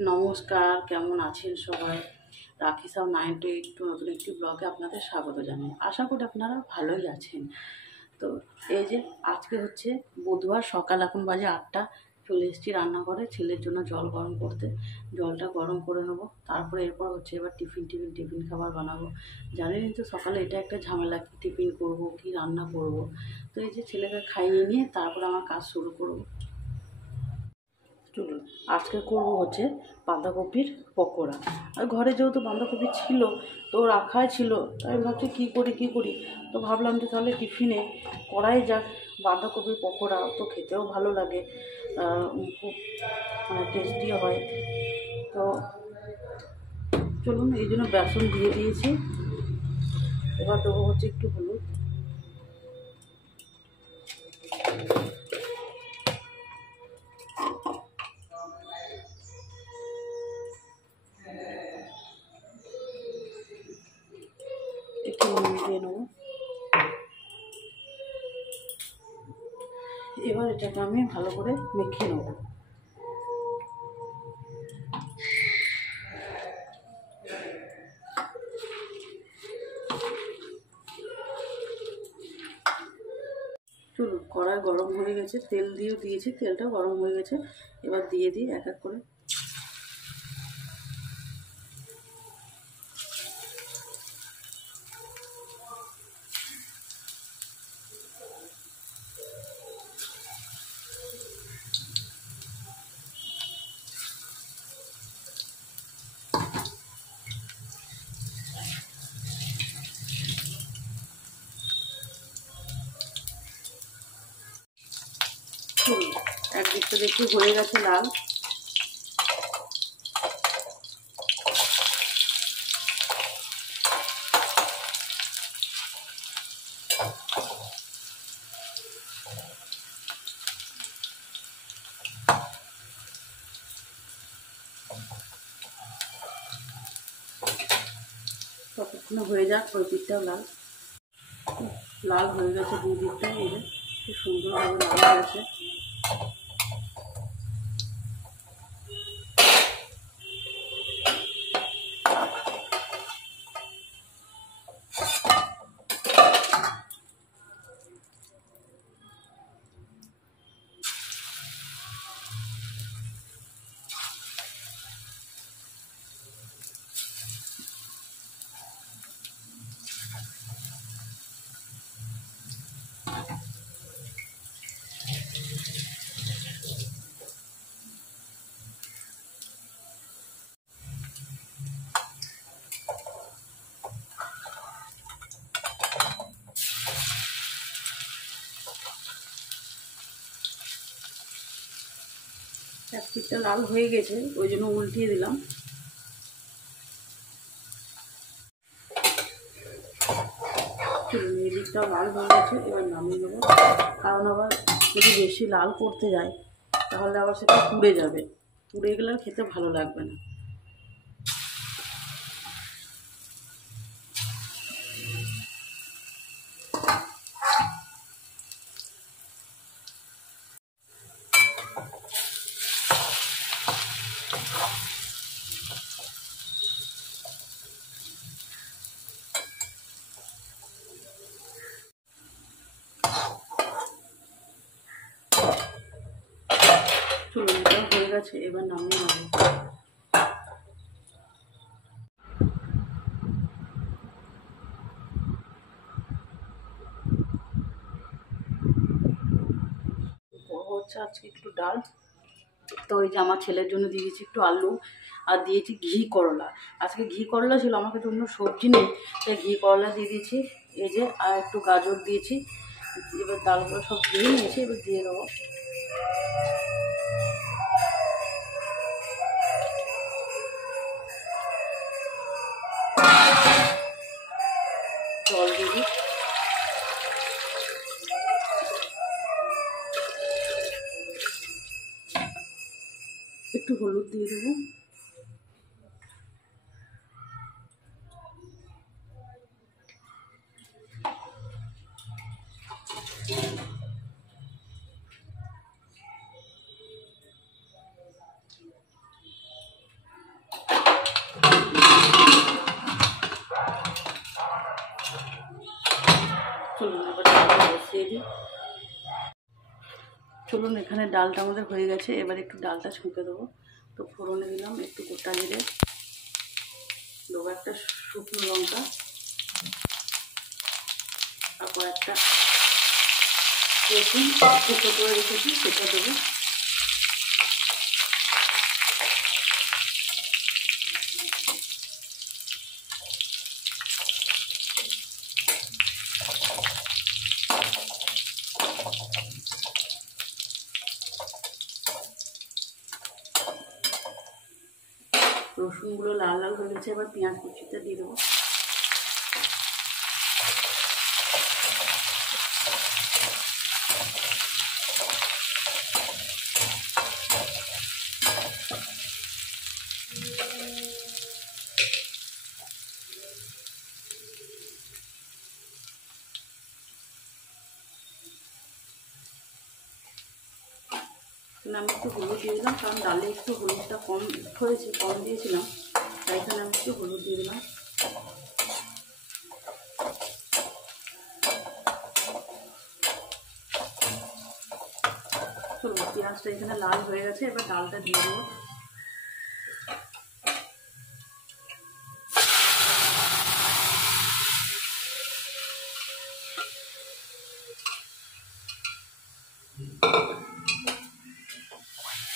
নমস্কার, কেমন আছেন সবাই? রাখি সাউ 9 to 8 নতুন একটি ব্লগে আপনাদের স্বাগত জানাই। আশা করি আপনারা ভালোই আছেন। তো এই যে আজকে হচ্ছে বুধবার, সকাল এখন বাজে 8টা। চলে এসেছি রান্নাঘরে ছেলের জন্য জল গরম করতে। জলটা গরম করে নেবো, তারপরে এরপর হচ্ছে এবার টিফিন খাবার বানাবো। জানেনই তো সকালে এটা একটা ঝামেলা, কি টিফিন করব, কি রান্না করব। তো এই যে ছেলেকে খাইয়ে নিয়ে তারপর আমার কাজ শুরু করবো। চলুন, আজকে করব হচ্ছে বাঁধাকপির পকোড়া। আর ঘরে যেহেতু বাঁধাকপি ছিল, তো রাখাই ছিল, তাই ভাবছি কী করি। তো ভাবলাম যে তাহলে টিফিনে করাই যাক বাঁধাকপির পকোড়া। তো খেতেও ভালো লাগে, খুব টেস্টিও হয়। তো চলুন, এই জন্য বেসন দিয়ে দিয়েছি। এবার দেবো হচ্ছে একটু হলুদ, একটু নুন দিয়ে নেবো। এবার এটাকে আমি ভালো করে মেখে নেব। চলুন, কড়াই গরম হয়ে গেছে, তেল দিয়েও দিয়েছি, তেলটা গরম হয়ে গেছে। এবার দিয়ে দিই এক এক করে। একদিকটা দেখি হয়ে গেছে লাল। ততক্ষণ হয়ে যাক, ওই দিকটাও লাল লাল হয়ে গেছে, দুই দিকটাই এই যে খুব সুন্দরভাবে লাল হয়েছে। এক দিকটা লাল হয়ে গেছে, ওই জন্য উল্টিয়ে দিলাম। এই দিকটাও লাল হয়ে গেছে, এবার নামিয়ে নেবো। কারণ আবার যদি বেশি লাল করতে যায় তাহলে আবার সেটা পুড়ে যাবে, পুড়ে গেলে আর খেতে ভালো লাগবে না। চলুন, এটা হয়ে গেছে, এবার নামিয়ে নেবো। হচ্ছে আজকে একটু ডাল, তো ওই যে আমার ছেলের জন্য দিয়েছি একটু আলু, আর দিয়েছি ঘি করলা। আজকে ঘি করলা ছিল, আমার কাছে অন্য সবজি নেই, তাই ঘি করলা দিয়ে দিয়েছি। এই যে আর একটু গাজর দিয়েছি। এবার ডালগুলো সব দিয়ে নিয়েছি, এবার দিয়ে দেবো। জল দিবি, একটু হলুদ দিয়ে দেবো। চলুন, এখানে ডালটা আমাদের হয়ে গেছে। এবার একটু ডালটা ছুঁকে দেবো। তো ফোড়নে দিলাম একটু গোটা জিরে, দেবো একটা শুকনো লঙ্কা, তারপর একটা রসুন কুচো করে রেখেছি সেটা দেবো। রসুনগুলো লাল লাল হয়ে গেছে, এবার পেঁয়াজ কুচিটা দিয়ে দেবো। আমি একটু হলুদ দিয়ে দিলাম, কারণ ডালে একটু হলুদটা কম হয়েছে, কম দিয়েছিলাম, তাই এখানে আমি একটু হলুদ দিয়ে দিলাম। চলো, পেঁয়াজটা এখানে লাল হয়ে গেছে, এবার ডালটা দিয়ে দেবো।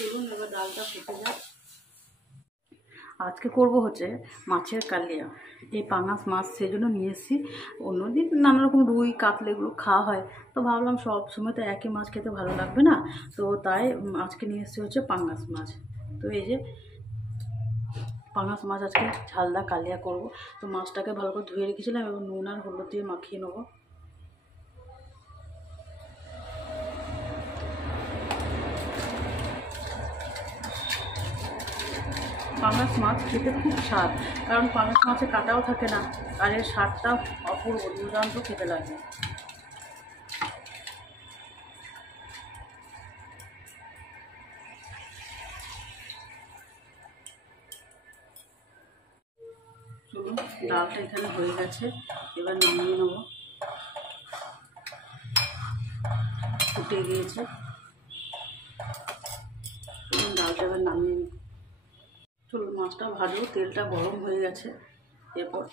চলুন, এবার ডালটা ফুটে যায়। আজকে করব হচ্ছে মাছের কালিয়া। এই পাঙাশ মাছ সেজন্য নিয়ে এসেছি। অন্যদিন নানা রকম রুই কাতলা এগুলো খাওয়া হয়, তো ভাবলাম সব সময় তো একই মাছ খেতে ভালো লাগবে না, তো তাই আজকে নিয়ে এসেছি হচ্ছে পাঙাশ মাছ। তো এই যে পাঙাশ মাছ আজকে ঝালদা কালিয়া করব। তো মাছটাকে ভালো করে ধুয়ে রেখেছিলাম এবং নুন আর হলুদ দিয়ে মাখিয়ে নেবো। পাঙাশ মাছ খেতে খুব স্বাদ, কারণ পাঙাশ মাছে কাটাও থাকে না, আর এর স্বাদটাও অপূর্ব, দুর্দান্ত খেতে লাগে। চলুন, ডালটা এখানে হয়ে গেছে, এবার নামিয়ে নেব। ফুটে গিয়েছে, চলুন ডালটা এবার নামিয়ে নেব। চলুন, মাছটা ভাজবো, তেলটা গরম হয়ে গেছে। এরপর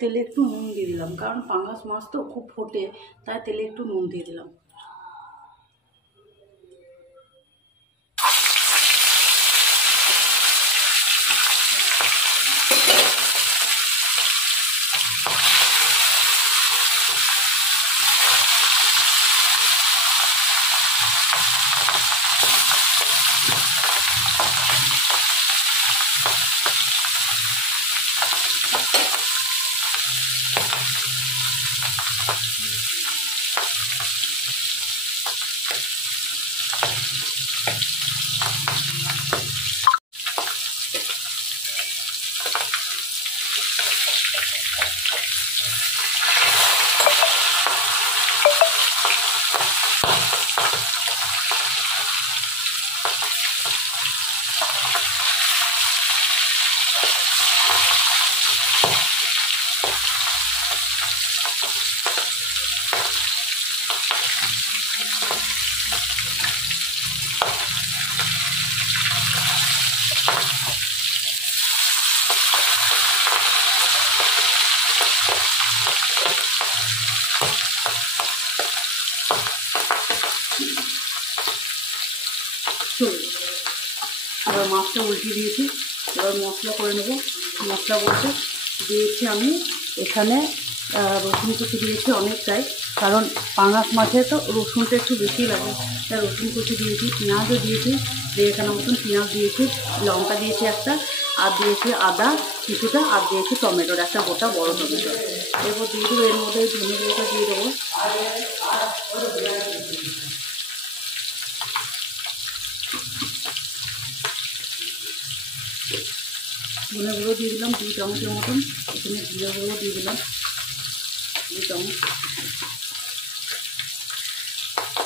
তেলে একটু নুন দিয়ে দিলাম, কারণ পাঙাশ মাছ তো খুব ফোটে, তাই তেলে একটু নুন দিয়ে দিলাম। চলুন, এবার মাছটা উল্টিয়ে দিয়েছি, এবার মশলা করে নেব। মশলা বলতে দিয়েছি আমি এখানে রসুন কুচি দিয়েছি অনেকটাই, কারণ পাঙাশ মাছে তো রসুনটা একটু বেশি লাগে, তাই রসুন কুচি দিয়েছি, পেঁয়াজও দিয়েছি, এখানে মতন পেঁয়াজ দিয়েছি, লঙ্কা দিয়েছি একটা, আর দিয়েছি আদা কিছুটা, আর দিয়েছি টমেটোর একটা গোটা বড় টমেটো। এরপর দিয়ে দেবো, এর মধ্যে ধনে গুঁড়োটা দিয়ে দেবো। ধনে গুঁড়ো দিয়ে দিলাম 2 চামচের মতন, এখানে জিরে গুঁড়ো দিয়ে দিলাম 2 চামচ।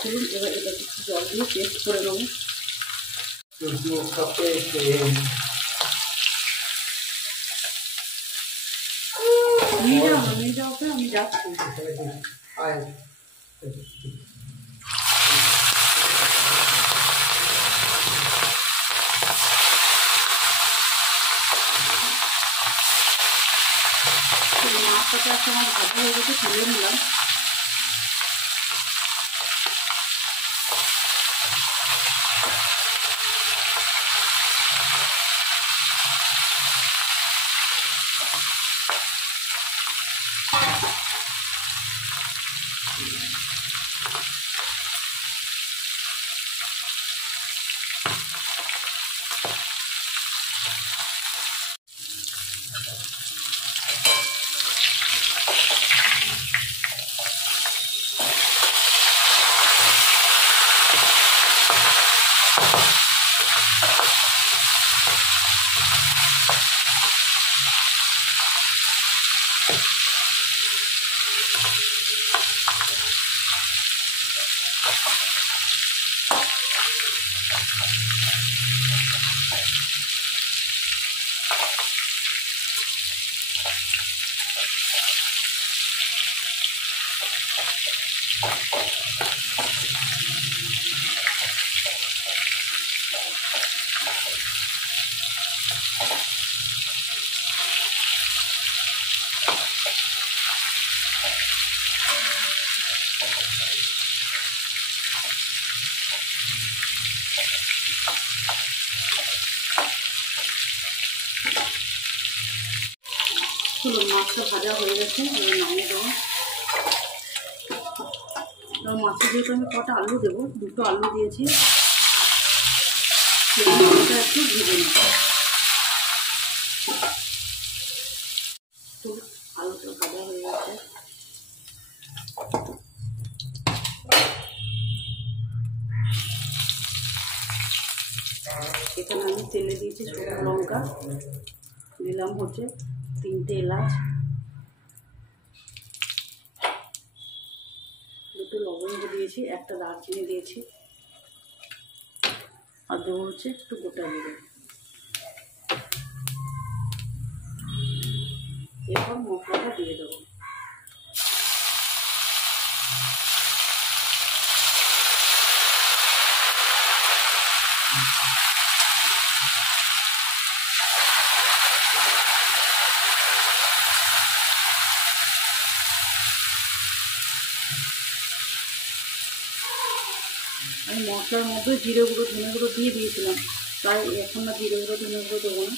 চলুন, এবার এটাকে একটু জল দিয়ে পেস্ট করে নেবো। নিয়ে যাও, নিয়ে নিয়ে যাওয়া পরে আমি যাচ্ছি। মাছটা একটা আমার ভাজা হয়ে গেছে, তুলে নিলাম। চলুন, মাছটা ভাজা হয়ে গেছে, এবার নামিয়ে দেবো। মাছে যেহেতু আমি কটা আলু দেবো, 2টো আলু দিয়েছি, আলুটা একটু ভেজে নেব। তো আলুটা ভাজা হয়ে গেছে, এখানে আমি তেলে দিয়েছি শুকনো লঙ্কা, দিলাম হচ্ছে 3টে এলাচ, 2টো লবঙ্গ দিয়েছি, একটা দারচিনি দিয়েছি, আর দেবো হচ্ছে একটু গোটা জিরে। এরপর মশলাটা দিয়ে দেবো। আমি মশলার মধ্যে জিরে গুঁড়ো ধনে গুঁড়ো দিয়ে দিয়েছিলাম, তাই এখন না জিরে গুঁড়ো ধনে গুঁড়ো দেবো না।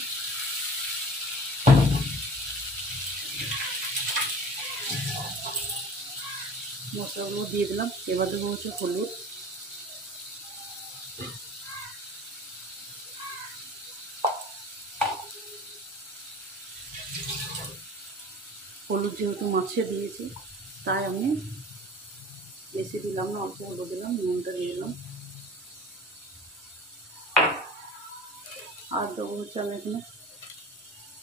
মশলাগুলো দিয়ে দিলাম। এবার দেবো হচ্ছে হলুদ, হলুদ যেহেতু মাছে দিয়েছি তাই আমি বেশি দিলাম না, অল্প হলুদ দিলাম, নুনটা দিয়ে দিলাম। আর দেবো হচ্ছে আমি এখানে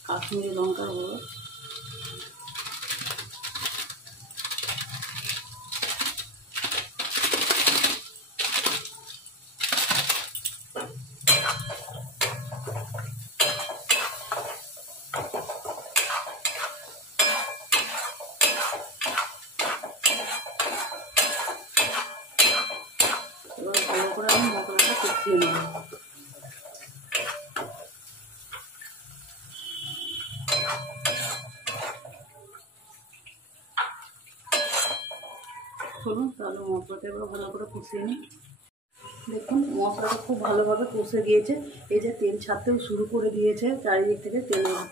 কাশ্মীরি লঙ্কার গুঁড়ো, এবার ভালো করে আমি মশলাটা কষিয়ে নেব। চলুন তাহলে মশলাটা এবার ভালো করে কষিয়ে নিই। দেখুন মশলাটা খুব ভালোভাবে কষে গিয়েছে, এই যে তেল ছাড়তেও শুরু করে দিয়েছে, চারিদিক থেকে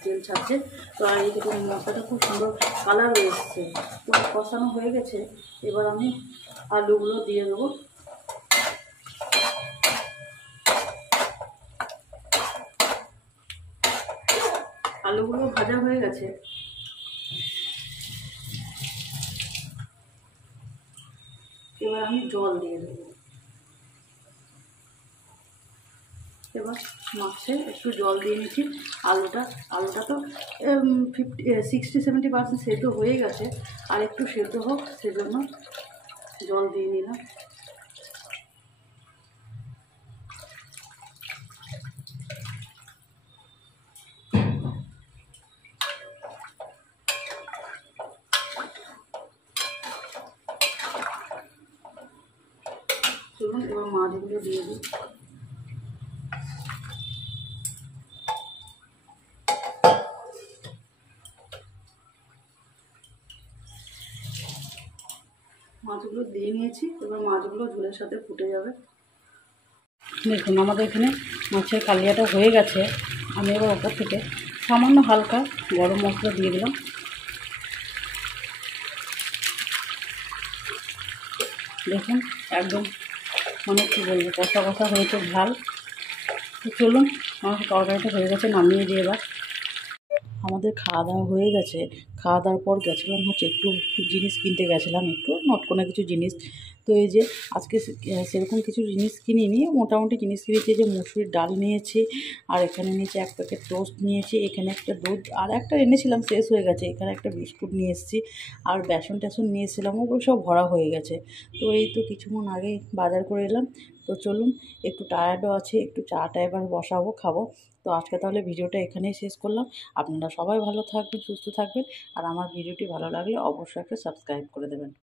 তেল ছাড়ছে। তো আর এই দেখুন মশলাটা খুব সুন্দর কালার এসছে, পুরো কষানো হয়ে গেছে। এবার আমি আলুগুলো দিয়ে দেবো। আলুগুলো ভাজা হয়ে গেছে, এবার আমি জল দিয়ে দেবো। এবার মাছে একটু জল দিয়ে নিচ্ছি। আলুটা তো 60-70% সেদ্ধ হয়ে গেছে, আর একটু সেদ্ধ হোক সেজন্য জল দিয়ে নিলাম। চলুন এবার মাছগুলো দিয়ে দিই। মাছগুলো দিয়ে নিয়েছি, এবার মাছগুলো ঝোলের সাথে ফুটে যাবে। দেখুন আমাদের এখানে মাছের কালিয়াটা হয়ে গেছে। আমি এবার ওপর থেকে সামান্য হালকা গরম মশলা দিয়ে দিলাম। দেখুন একদম মানে কী বলবো, কষা কষা হয়েছে ঝাল। তো চলুন আমার তরকারিটা হয়ে গেছে, নামিয়ে দিয়ে এবার আমাদের খাওয়া দাওয়া হয়ে গেছে। খাওয়া দাওয়ার পর গেছিলাম হচ্ছে একটু জিনিস কিনতে গেছিলাম, একটু নটকোনা কিছু জিনিস। তো এই যে আজকে সেরকম কিছু জিনিস কিনিনি, মোটামুটি জিনিস কিনেছি। যে মুসুরির ডাল নিয়েছি, আর এখানে নিয়েছি 1 প্যাকেট টোস্ট নিয়েছি, এখানে একটা দুধ, আর একটা এনেছিলাম শেষ হয়ে গেছে, এখানে একটা বিস্কুট নিয়ে এসেছি, আর বেসন টেসন নিয়ে এসেছিলাম, ওগুলো সব ভরা হয়ে গেছে। তো এই তো কিছুক্ষণ আগেই বাজার করে এলাম। তো চলুন, একটু টায়ার্ডও আছে, একটু চাটা এবার বসাবো, খাবো। তো আজকে তাহলে ভিডিওটা এখানেই শেষ করলাম। আপনারা সবাই ভালো থাকবেন, সুস্থ থাকবেন, আর আমার ভিডিওটি ভালো লাগলে অবশ্যই একটা সাবস্ক্রাইব করে দেবেন।